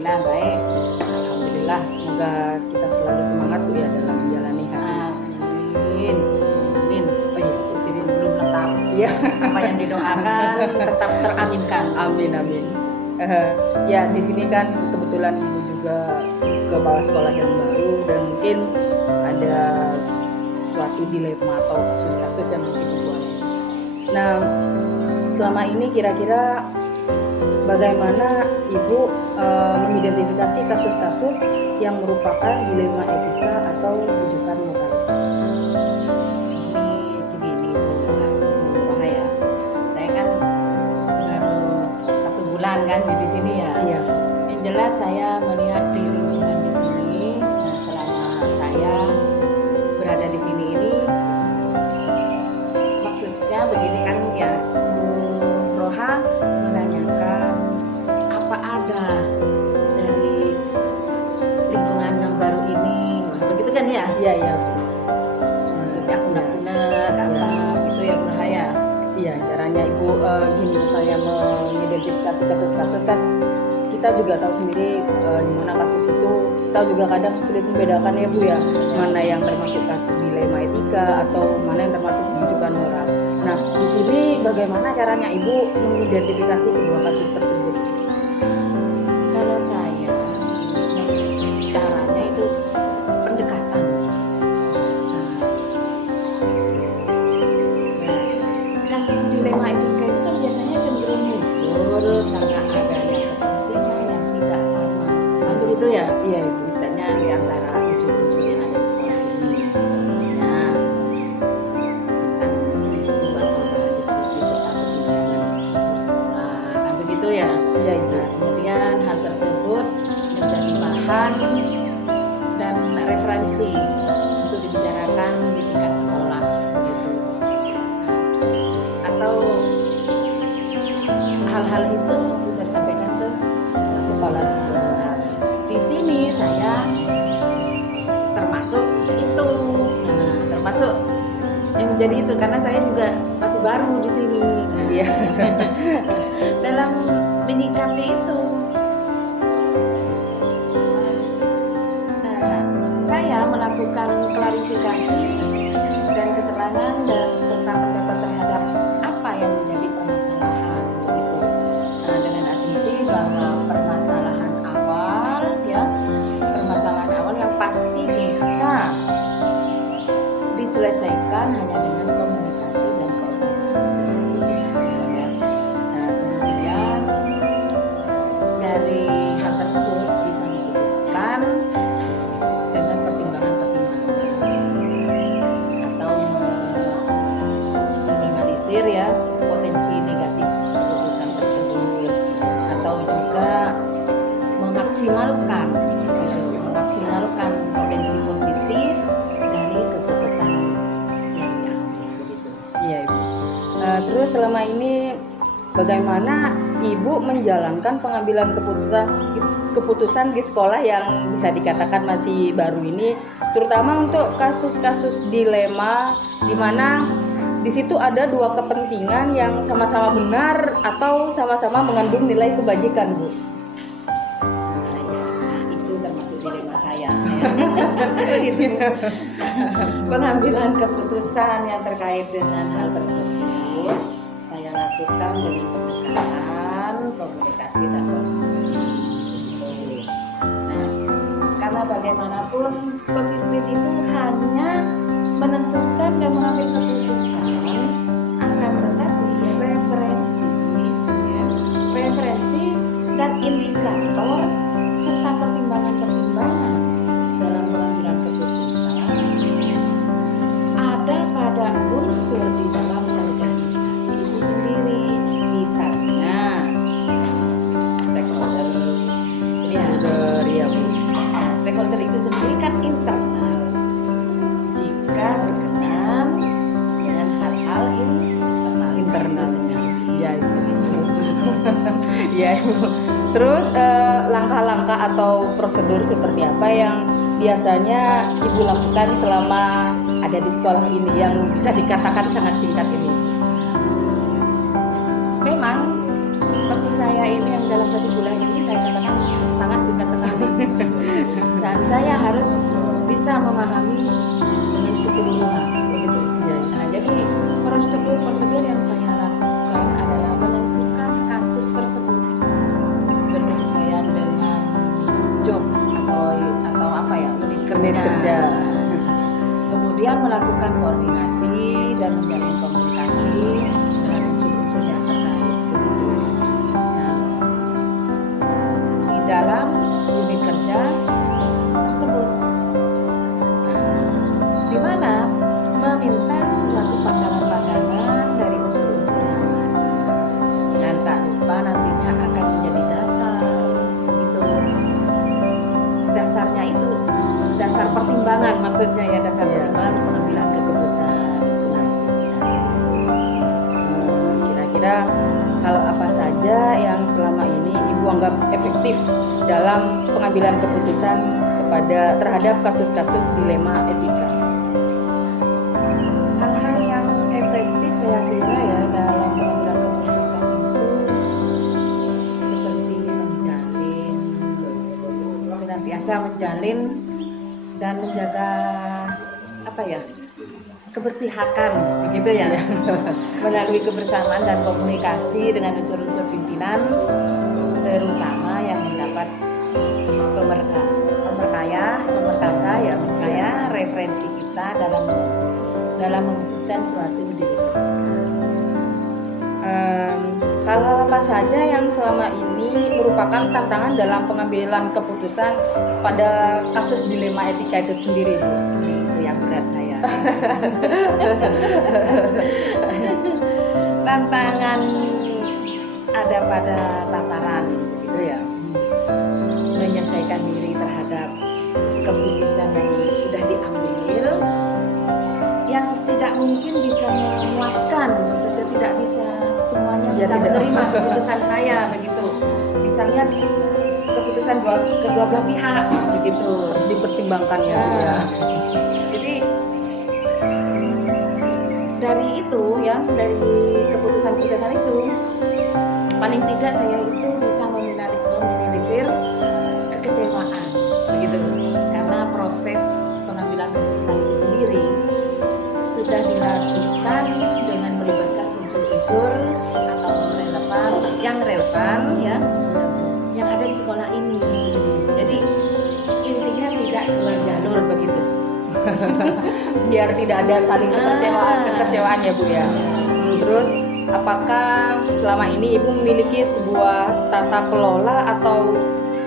Alhamdulillah baik. Alhamdulillah, semoga kita selalu semangat Bu ya dalam menjalani hari. Amin. Amin. Oh iya, Meskipun belum tetap, iya. apa yang didoakan tetap teraminkan. Amin amin. Ya di sini kan kebetulan Ibu juga kepala sekolah yang baru dan mungkin ada suatu dilema atau kasus-kasus yang mungkin Ibu alami. Nah, selama ini kira-kira bagaimana Ibu mengidentifikasi kasus-kasus yang merupakan dilema etika atau rujukan moral? Begini Bu Wahaya, saya kan baru 1 bulan kan di sini ya. Iya. Yang jelas saya melihat di lingkungan di sini. Nah, selama saya berada di sini ini, maksudnya begini kan ya, Bu Roha menanyakan apa ada dari lingkungan yang baru ini. Wah, begitu kan ya? Iya iya. Maksudnya unek-unek apa gitu ya Bu Roha ya. Iya, caranya Ibu gini, saya mengidentifikasi kasus-kasus kan kita juga tahu sendiri di mana kasus itu kita juga kadang sulit membedakan ya Bu ya, mana yang termasuk kasus dilema etika atau mana yang termasuk rujukan moral. Nah, di sini bagaimana caranya Ibu mengidentifikasi kedua kasus tersebut? Kalau saya caranya itu pendekatan. Nah, kasus dilema etika itu kan biasanya cenderung muncul karena adanya kepentingan yang tidak sama. Kan begitu ya? Iya Ibu. Misalnya di antara unsur-unsur yang ada di sekolah ini, contohnya tentang isu atau bahan diskusi serta perbincangan unsur sekolah, kan begitu ya? Iya Ibu. Nah, kemudian hal tersebut menjadi bahan dan referensi untuk dibicarakan di tingkat sekolah, begitu. Atau hal-hal itu bisa disampaikan ke kepala sekolah. Di sini saya termasuk itu. Nah, termasuk yang menjadi itu karena saya juga masih baru di sini. Nah, Iya. dalam menyikapi itu. Nah, saya melakukan klarifikasi dan keterangan dan serta pendapat terhadap apa yang menjadi permasalahan begitu. Nah, dengan asumsi bahwa permasalahan awal yang pasti bisa diselesaikan hanya dengan komunikasi dan koordinasi. Ya. Nah, kemudian dari hal tersebut bisa diputuskan dengan pertimbangan-pertimbangan atau minimalisir ya potensi negatif keputusan tersebut, atau juga memaksimalkan potensi positif dari keputusan yang diambil begitu. Iya Ibu. Terus selama ini bagaimana Ibu menjalankan pengambilan keputusan di sekolah yang bisa dikatakan masih baru ini, terutama untuk kasus-kasus dilema di mana di situ ada dua kepentingan yang sama-sama benar atau sama-sama mengandung nilai kebajikan, Bu? Itu termasuk dilema saya. Gitu. Pengambilan keputusan yang terkait dengan hal tersebut saya lakukan dengan pendekatan, komunikasi dan koordinasi. Nah, karena bagaimanapun pemimpin itu hanya menentukan dan mengambil keputusan, akan tetapi referensi dan indikator serta pertimbangan-pertimbangan dalam pengambilan keputusan ada pada unsur di dalam organisasi itu sendiri. Misalnya stakeholder, ya. Iya Bu. Nah, stakeholder itu sendiri kan internal. Jika berkenan dengan hal-hal internal Iya Ibu. Iya Ibu. Terus langkah-langkah atau prosedur seperti apa yang biasanya Ibu lakukan selama ada di sekolah ini yang bisa dikatakan sangat singkat ini? Memang waktu saya ini yang dalam 1 bulan ini saya katakan sangat singkat. harus bisa memahami dengan keseluruhan begitu. Nah, jadi prosedur yang saya lakukan adalah menentukan kasus tersebut berkesesuaian dengan job atau apa ya, unit kerja. Kemudian melakukan koordinasi dan menjalin komunikasi dengan unsur-unsur yang terkait begitu. Nah, di dalam unit kerja tersebut, di mana meminta suatu pandangan-pandangan dari unsur-unsurnya, dan tak lupa nantinya akan menjadi dasar begitu. Dasarnya itu dasar pertimbangan, maksudnya ya, dasar pertimbangan pengambilan keputusan itu nantinya. Kira-kira hal apa saja yang selama ini Ibu anggap efektif dalam pengambilan keputusan terhadap kasus-kasus dilema etika? Hal-hal yang efektif saya kira ya dalam pengambilan keputusan itu seperti senantiasa menjalin dan menjaga apa ya, keberpihakan begitu ya, melalui kebersamaan dan komunikasi dengan unsur-unsur pimpinan, terutama yang mendapat memperkaya referensi kita dalam memutuskan suatu dilema. Hal-hal apa saja yang selama ini merupakan tantangan dalam pengambilan keputusan pada kasus dilema etika itu sendiri, Bu? Itu yang berat saya. Tantangan ada pada tataran gitu ya, menyesuaikan diri terhadap keputusan yang sudah diambil, yang tidak mungkin bisa memuaskan, maksudnya tidak bisa semuanya bisa menerima keputusan saya begitu. Misalnya keputusan kedua belah pihak begitu, harus dipertimbangkan ya. Jadi dari itu ya, dari keputusan-keputusan itu paling tidak saya itu bisa meminimalisir kekecewaan begitu, karena proses pengambilan keputusan itu sendiri sudah dilakukan dengan melibatkan unsur-unsur atau relevan ya, yang ada di sekolah ini. Jadi intinya tidak keluar jalur begitu. Biar tidak ada saling kekecewaan ya, Bu ya. Terus apakah selama ini Ibu memiliki sebuah tata kelola atau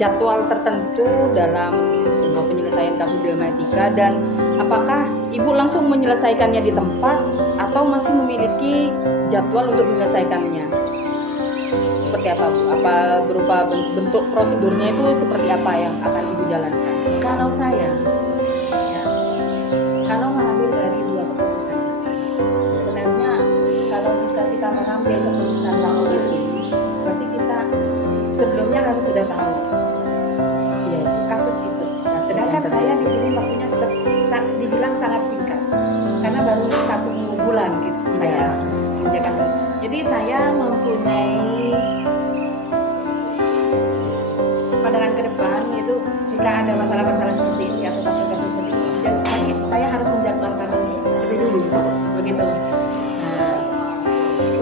jadwal tertentu dalam sebuah penyelesaian kasus dilema etika, dan apakah Ibu langsung menyelesaikannya di tempat atau masih memiliki jadwal untuk menyelesaikannya? Seperti apa, Bu? Apa berupa bentuk prosedurnya itu seperti apa yang akan Ibu jalankan? Kalau saya kalau mengambil dari dua keputusan, sebenarnya kalau jika kita mengambil keputusan satu itu, berarti kita sebelumnya harus sudah tahu kasus itu. Nah, sedangkan saya di sini waktunya sudah dibilang sangat singkat, karena baru 1 bulan gitu saya di Jakarta. Jadi saya mempunyai pandangan ke depan, itu jika ada masalah-masalah seperti ini atau kasus-kasus seperti ini, saya harus menjadwalkan lebih dulu begitu. Nah,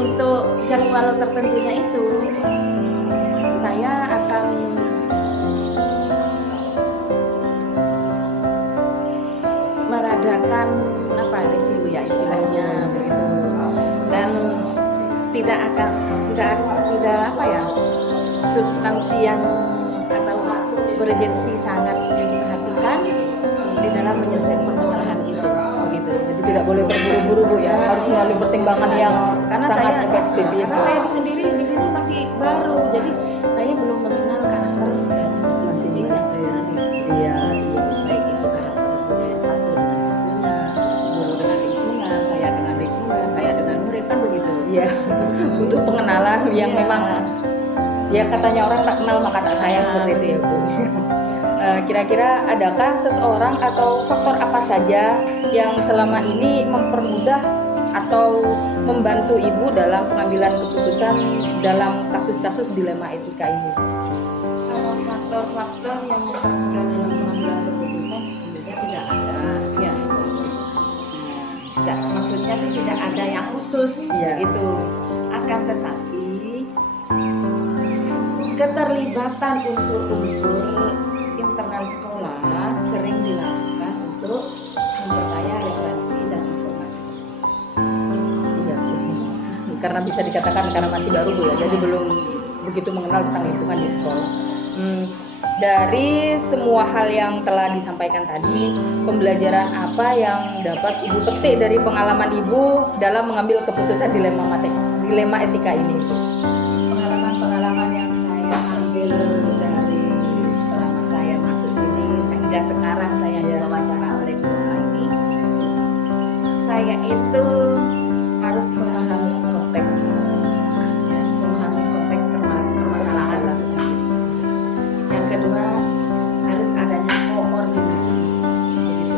untuk jadwal tertentunya itu saya akan mengadakan review ya istilahnya begitu, dan tidak substansi yang atau urgensi sangat yang diperhatikan di dalam menyelesaikan permasalahan itu begitu. Jadi tidak boleh terburu-buru, Bu ya, harus melalui pertimbangan yang sangat efektif. Karena saya di sini masih baru, jadi saya belum mengenal karakter dari masing-masing yang baik itu karakter guru yang satu dengan gurunya, guru dengan lingkungan, saya dengan lingkungan, saya dengan murid, kan begitu. Iya, butuh pengenalan yang memang ya katanya orang tak kenal maka tak sayang, seperti itu ya, Bu. Kira-kira adakah seseorang atau faktor apa saja yang selama ini mempermudah atau membantu Ibu dalam pengambilan keputusan dalam kasus-kasus dilema etika ini? Kalau faktor-faktor yang mempermudah dalam pengambilan keputusan khusus Iya. gitu. Akan tetapi keterlibatan unsur-unsur internal sekolah sering dilakukan untuk memperkaya referensi dan informasi tersebut. Iya, karena bisa dikatakan karena masih baru Bu ya, jadi belum begitu mengenal tentang lingkungan di sekolah. Dari semua hal yang telah disampaikan tadi, pembelajaran apa yang dapat Ibu petik dari pengalaman Ibu dalam mengambil keputusan dilema etika ini? Pengalaman-pengalaman yang saya ambil dari selama saya masuk sini sehingga sekarang saya diwawancara oleh Guru ini, saya itu harus memahami konteks, ya, memahami konteks permasalahan itu sendiri. Yang kedua, harus adanya koordinasi begitu.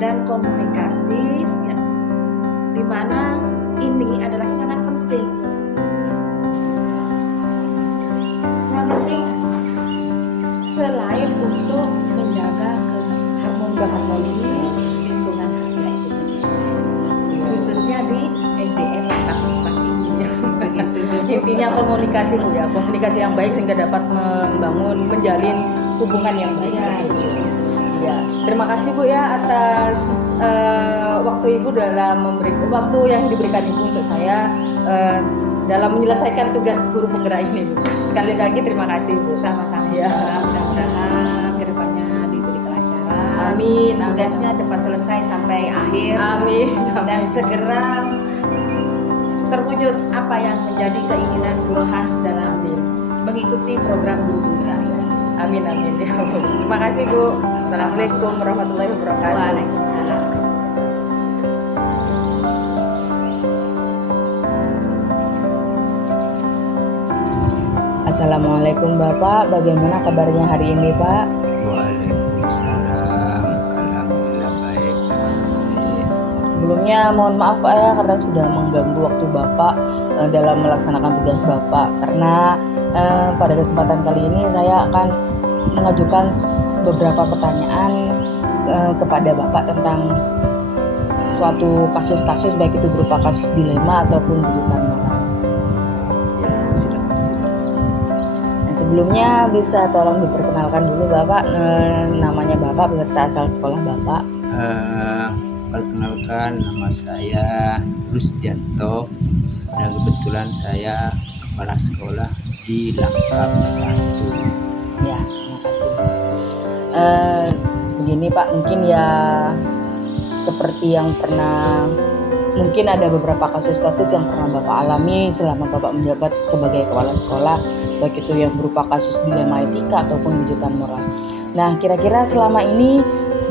Dan komunikasi ya, di mana ini adalah sangat penting. Sangat penting selain untuk menjaga keharmonisasi lingkungan kerja itu sendiri, khususnya di SDN tempat ini. Begitu. Intinya komunikasi Bu ya, komunikasi yang baik sehingga dapat menjalin hubungan yang baik. Ya, seperti itu. gitu. Ya, terima kasih Bu ya atas waktu Ibu dalam waktu yang diberikan Ibu untuk saya dalam menyelesaikan tugas guru penggerak ini Bu. Sekali lagi terima kasih Bu. Sama-sama. Ya. Mudah-mudahan kedepannya diberi kelancaran. Amin. Tugasnya cepat selesai sampai akhir. Amin. Dan segera terwujud apa yang menjadi keinginan Guru-Hah dalam mengikuti program guru penggerak ini. Amin amin ya Bu. Terima kasih Bu. Assalamualaikum warahmatullahi wabarakatuh. Waalaikumsalam. Assalamualaikum Bapak, bagaimana kabarnya hari ini Pak? Waalaikumsalam. Alhamdulillah baik. Sebelumnya mohon maaf Pak ya karena sudah mengganggu waktu Bapak dalam melaksanakan tugas Bapak. Karena pada kesempatan kali ini saya akan mengajukan beberapa pertanyaan kepada Bapak tentang suatu kasus-kasus, baik itu berupa kasus dilema ataupun rujukan moral. Ya, silakan. Nah, sebelumnya bisa tolong diperkenalkan dulu Bapak, namanya Bapak beserta asal sekolah Bapak. Perkenalkan, nama saya Rusdianto dan kebetulan saya kepala sekolah di Langkap 1. Ya, terima kasih. Begini Pak, mungkin ya seperti yang pernah, mungkin ada beberapa kasus-kasus yang pernah Bapak alami selama Bapak menjabat sebagai kepala sekolah, baik itu yang berupa kasus dilema etika ataupun rujukan moral. Nah, kira-kira selama ini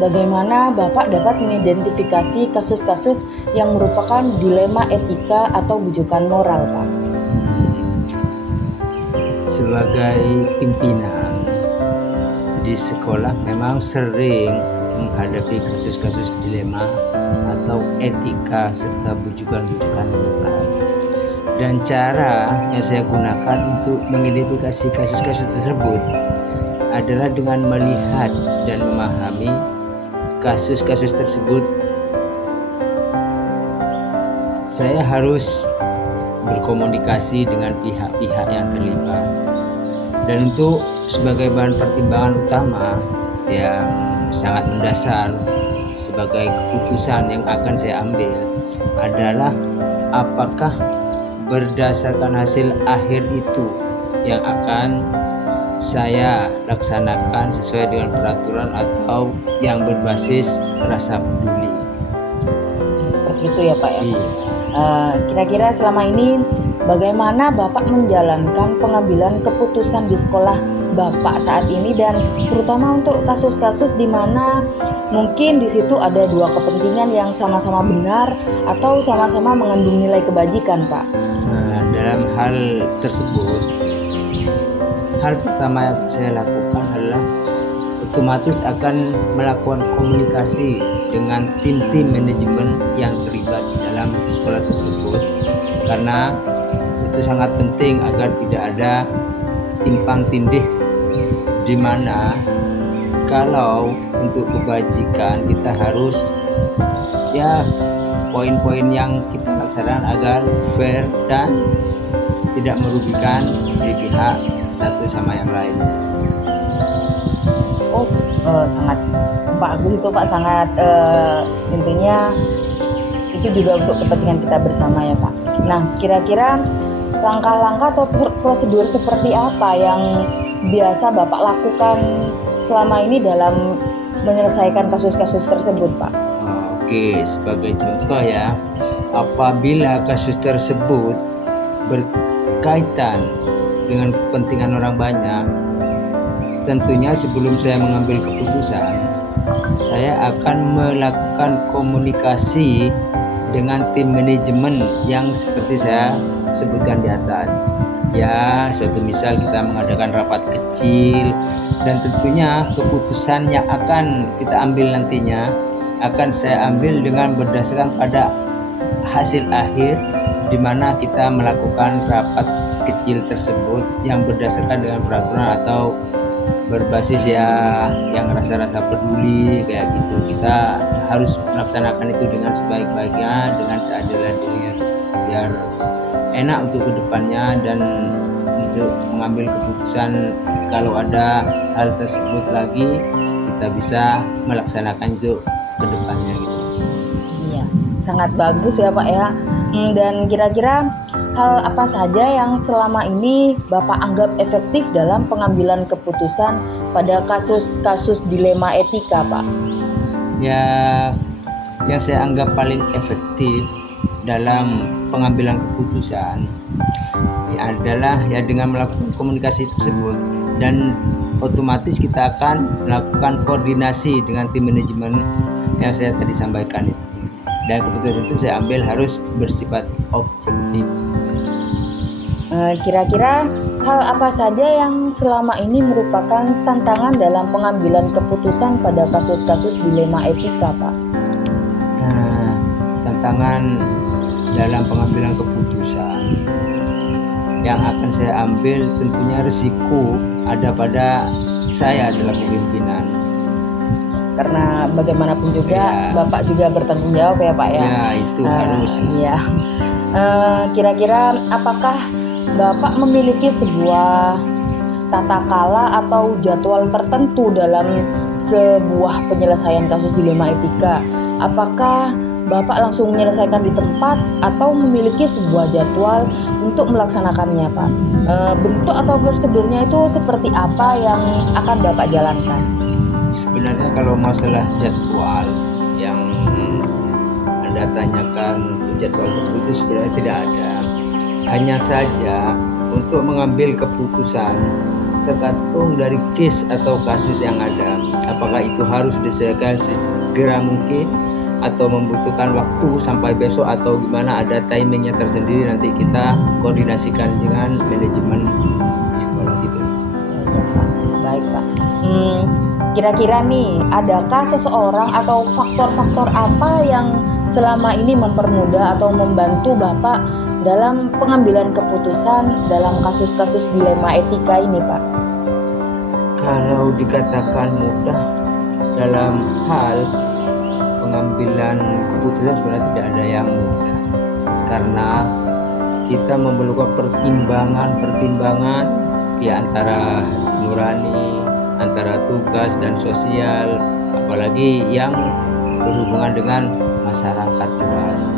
bagaimana Bapak dapat mengidentifikasi kasus-kasus yang merupakan dilema etika atau bujukan moral, Pak? Sebagai pimpinan di sekolah memang sering menghadapi kasus-kasus dilema atau etika serta bujukan-bujukan moral. Dan cara yang saya gunakan untuk mengidentifikasi kasus-kasus tersebut adalah dengan melihat dan memahami kasus-kasus tersebut. Saya harus berkomunikasi dengan pihak-pihak yang terlibat. Dan untuk sebagai bahan pertimbangan utama yang sangat mendasar sebagai keputusan yang akan saya ambil adalah apakah berdasarkan hasil akhir itu yang akan saya laksanakan sesuai dengan peraturan atau yang berbasis rasa peduli. Seperti itu ya Pak ya. Iya. Kira-kira selama ini bagaimana Bapak menjalankan pengambilan keputusan di sekolah Bapak saat ini, dan terutama untuk kasus-kasus di mana mungkin di situ ada dua kepentingan yang sama-sama benar atau sama-sama mengandung nilai kebajikan, Pak? Nah, dalam hal tersebut, hal pertama yang saya lakukan adalah otomatis akan melakukan komunikasi dengan tim-tim manajemen yang terlibat di dalam sekolah tersebut, karena itu sangat penting agar tidak ada timpang tindih, di mana kalau untuk kebajikan kita harus poin-poin yang kita laksanakan agar fair dan tidak merugikan di pihak satu sama yang lain. Sangat bagus itu Pak, sangat intinya itu juga untuk kepentingan kita bersama ya Pak. Nah, kira-kira langkah-langkah atau prosedur seperti apa yang biasa Bapak lakukan selama ini dalam menyelesaikan kasus-kasus tersebut Pak? Oke, sebagai contoh ya, apabila kasus tersebut berkaitan dengan kepentingan orang banyak, tentunya sebelum saya mengambil keputusan, saya akan melakukan komunikasi dengan tim manajemen yang seperti saya sebutkan di atas. Ya, suatu misal kita mengadakan rapat kecil, dan tentunya keputusan yang akan kita ambil nantinya akan saya ambil dengan berdasarkan pada hasil akhir, di mana kita melakukan rapat kecil tersebut yang berdasarkan dengan peraturan atau berbasis ya yang rasa-rasa peduli kayak gitu. Kita harus melaksanakan itu dengan sebaik-baiknya, dengan seadil-adilnya, biar enak untuk kedepannya dan untuk mengambil keputusan kalau ada hal tersebut lagi kita bisa melaksanakan itu kedepannya gitu. Iya, sangat bagus ya Pak ya. Dan kira-kira hal apa saja yang selama ini Bapak anggap efektif dalam pengambilan keputusan pada kasus-kasus dilema etika Pak? Ya, yang saya anggap paling efektif dalam pengambilan keputusan ya adalah ya dengan melakukan komunikasi tersebut, dan otomatis kita akan melakukan koordinasi dengan tim manajemen yang saya tadi sampaikan itu, dan keputusan itu saya ambil harus bersifat objektif. Kira-kira hal apa saja yang selama ini merupakan tantangan dalam pengambilan keputusan pada kasus-kasus dilema etika Pak? Nah, tantangan dalam pengambilan keputusan yang akan saya ambil tentunya risiko ada pada saya selaku pimpinan. Karena bagaimanapun juga Ya. Bapak juga bertanggung jawab ya Pak ya. Ya, itu harus. Iya. Kira-kira apakah Bapak memiliki sebuah tata kala atau jadwal tertentu dalam sebuah penyelesaian kasus dilema etika? Apakah Bapak langsung menyelesaikan di tempat atau memiliki sebuah jadwal untuk melaksanakannya Pak? Bentuk atau prosedurnya itu seperti apa yang akan Bapak jalankan? Sebenarnya kalau masalah jadwal yang Anda tanyakan untuk jadwal tertentu itu sebenarnya tidak ada. Hanya saja untuk mengambil keputusan tergantung dari case atau kasus yang ada. Apakah itu harus diselesaikan segera mungkin atau membutuhkan waktu sampai besok atau gimana, ada timingnya tersendiri, nanti kita koordinasikan dengan manajemen sekolah gitu. Ya, Pak. Baik Pak. Kira-kira nih, adakah seseorang atau faktor-faktor apa yang selama ini mempermudah atau membantu Bapak dalam pengambilan keputusan dalam kasus-kasus dilema etika ini Pak? Kalau dikatakan mudah dalam hal pengambilan keputusan sebenarnya tidak ada yang mudah, karena kita memerlukan pertimbangan ya antara nurani, antara tugas dan sosial, apalagi yang berhubungan dengan masyarakat luas.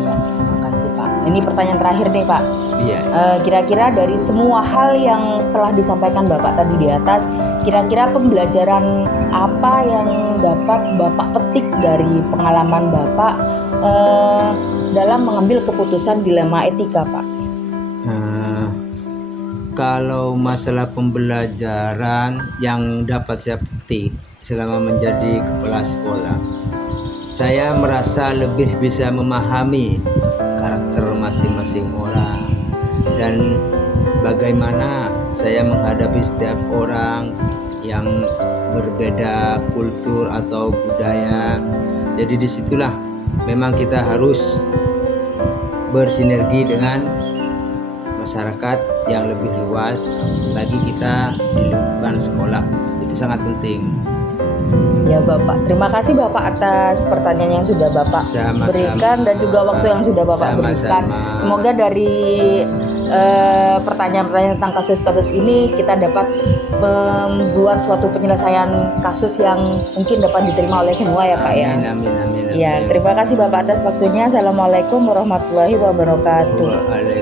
Iya, terima kasih Pak. Ini pertanyaan terakhir nih Pak. Iya. Kira-kira dari semua hal yang telah disampaikan Bapak tadi di atas, kira-kira pembelajaran apa yang dapat Bapak petik dari pengalaman Bapak dalam mengambil keputusan dilema etika Pak? Kalau masalah pembelajaran yang dapat saya petik selama menjadi kepala sekolah, saya merasa lebih bisa memahami karakter masing-masing orang dan bagaimana saya menghadapi setiap orang yang berbeda kultur atau budaya. Jadi disitulah memang kita harus bersinergi dengan masyarakat yang lebih luas, lagi kita di lingkungan sekolah itu sangat penting. Ya Bapak, terima kasih Bapak atas pertanyaan yang sudah Bapak Sama-sama. berikan dan juga waktu yang sudah Bapak Sama-sama. berikan. Semoga dari pertanyaan-pertanyaan tentang kasus-kasus ini kita dapat membuat suatu penyelesaian kasus yang mungkin dapat diterima oleh semua ya Pak ya. Amin, amin, amin, amin. Ya, terima kasih Bapak atas waktunya. Assalamualaikum warahmatullahi wabarakatuh. Waalaikumsalam.